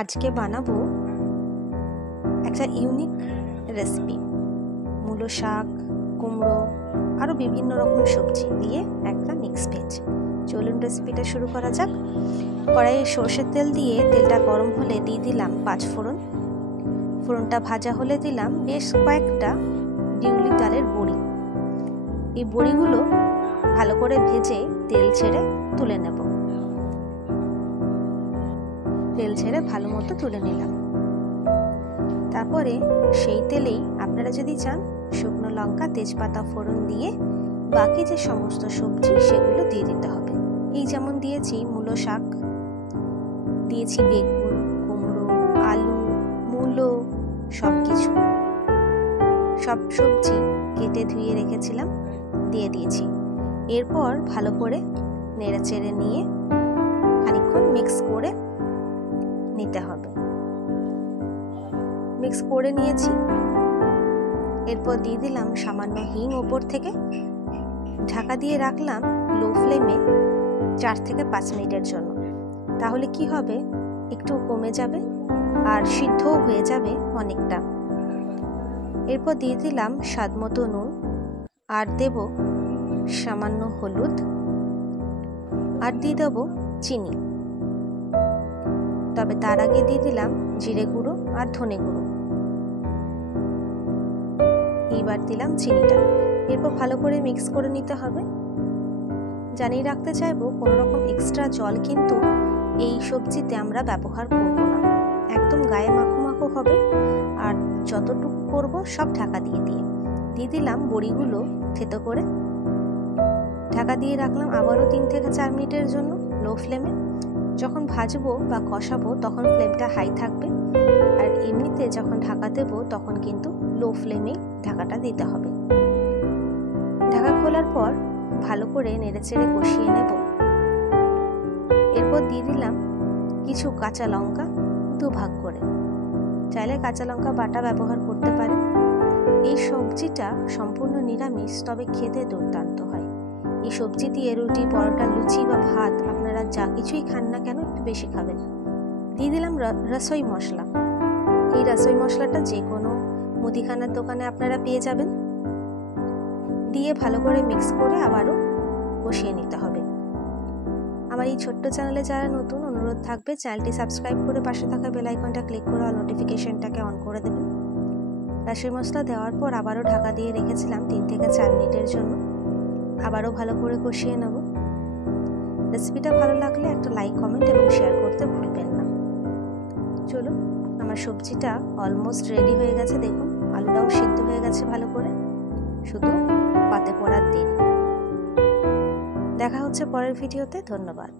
আজকে বানাবো একটা ইউনিক রেসিপি। মূলো শাক, কুমড়ো আরও বিভিন্ন রকম সবজি দিয়ে একটা মিক্স ভেজ। চলুন রেসিপিটা শুরু করা যাক। কড়াইয়ে সর্ষের তেল দিয়ে তেলটা গরম হলে দিয়ে দিলাম 5 ফোড়ন। ফোড়নটা ভাজা হলে দিলাম বেশ কয়েকটা বিউলি ডালের বড়ি। এই বড়িগুলো ভালো করে ভেজে তেল ছেড়ে তুলে নেব। তেল ছেড়ে ভালো মতো তুলে নিলাম। তারপরে সেই তেলেই আপনারা যদি চান শুকনো লঙ্কা, তেজপাতা ফোড়ন দিয়ে বাকি যে সমস্ত সবজি সেগুলো দিয়ে দিতে হবে। এই যেমন দিয়েছি মূলো শাক, দিয়েছি বেগুন, কুমড়ো, আলু, মূলো, সব সবজি কেটে ধুয়ে রেখেছিলাম, দিয়ে দিয়েছি। এরপর ভালো করে নেড়ে চেড়ে নিয়ে খানিকক্ষণ মিক্স করে নিতে হবে। মিক্স করে নিয়েছি। এরপর দিয়ে দিলাম সামান্য হিং ওপর থেকে। ঢাকা দিয়ে রাখলাম লো ফ্লেমে 4 থেকে 5 মিনিটের জন্য। তাহলে কি হবে, একটু কমে যাবে আর সিদ্ধও হয়ে যাবে অনেকটা। এরপর দিয়ে দিলাম স্বাদ মতো নুন, আর দেব সামান্য হলুদ, আর দিয়ে দেবো চিনি। তবে তার আগে দিয়ে দিলাম জিরে গুঁড়ো আর ধনে গুঁড়ো। এইবার দিলাম চিনিটা। এরপর ভালো করে মিক্স করে নিতে হবে। জানিয়ে রাখতে চাইবো, কোনো রকম এক্সট্রা জল কিন্তু এই সবজিতে আমরা ব্যবহার করব না। একদম গায়ে মাখো মাখো হবে, আর যতটুকু করব সব ঢাকা দিয়ে দিয়ে দিলাম বড়িগুলো থেতো করে। ঢাকা দিয়ে রাখলাম আবারও 3 থেকে 4 মিনিটের জন্য লো ফ্লেমে। যখন ভাজবো বা কষাবো তখন ফ্লেমটা হাই থাকবে, আর এমনিতে যখন ঢাকা দেবো তখন কিন্তু লো ফ্লেমেই ঢাকাটা দিতে হবে। ঢাকা খোলার পর ভালো করে নেড়েচেড়ে কষিয়ে নেব। এরপর দিয়ে দিলাম কিছু কাঁচা লঙ্কা 2 ভাগ করে। চাইলে কাঁচা লঙ্কা বাটা ব্যবহার করতে পারেন। এই সবজিটা সম্পূর্ণ নিরামিষ, তবে খেতে দুর্দান্ত হয়। এই সবজি দিয়ে রুটি, পরোটা, লুচি বা ভাত আপনারা যা কিছুই খান না কেন একটু বেশি খাবেন। দিয়ে দিলাম রসই মশলা। এই রসই মশলাটা যে কোনো মুদিখানার দোকানে আপনারা পেয়ে যাবেন। দিয়ে ভালো করে মিক্স করে আবারও কষিয়ে নিতে হবে। আমার এই ছোট্ট চ্যানেলে যারা নতুন, অনুরোধ থাকবে চ্যানেলটি সাবস্ক্রাইব করে পাশে থাকা বেল আইকনটা ক্লিক করে অল নোটিফিকেশনটাকে অন করে দেবেন। রসই মশলা দেওয়ার পর আবারও ঢাকা দিয়ে রেখেছিলাম 3 থেকে 4 মিনিটের জন্য। আবারও ভালো করে কষিয়ে নেব। রেসিপিটা ভালো লাগলে একটা লাইক, কমেন্ট এবং শেয়ার করতে ভুলবেন না। চলুন, আমার সবজিটা অলমোস্ট রেডি হয়ে গেছে। দেখুন, আলুটাও সিদ্ধ হয়ে গেছে ভালো করে, শুধু পাতে পড়ার দেরি। দেখা হচ্ছে পরের ভিডিওতে। ধন্যবাদ।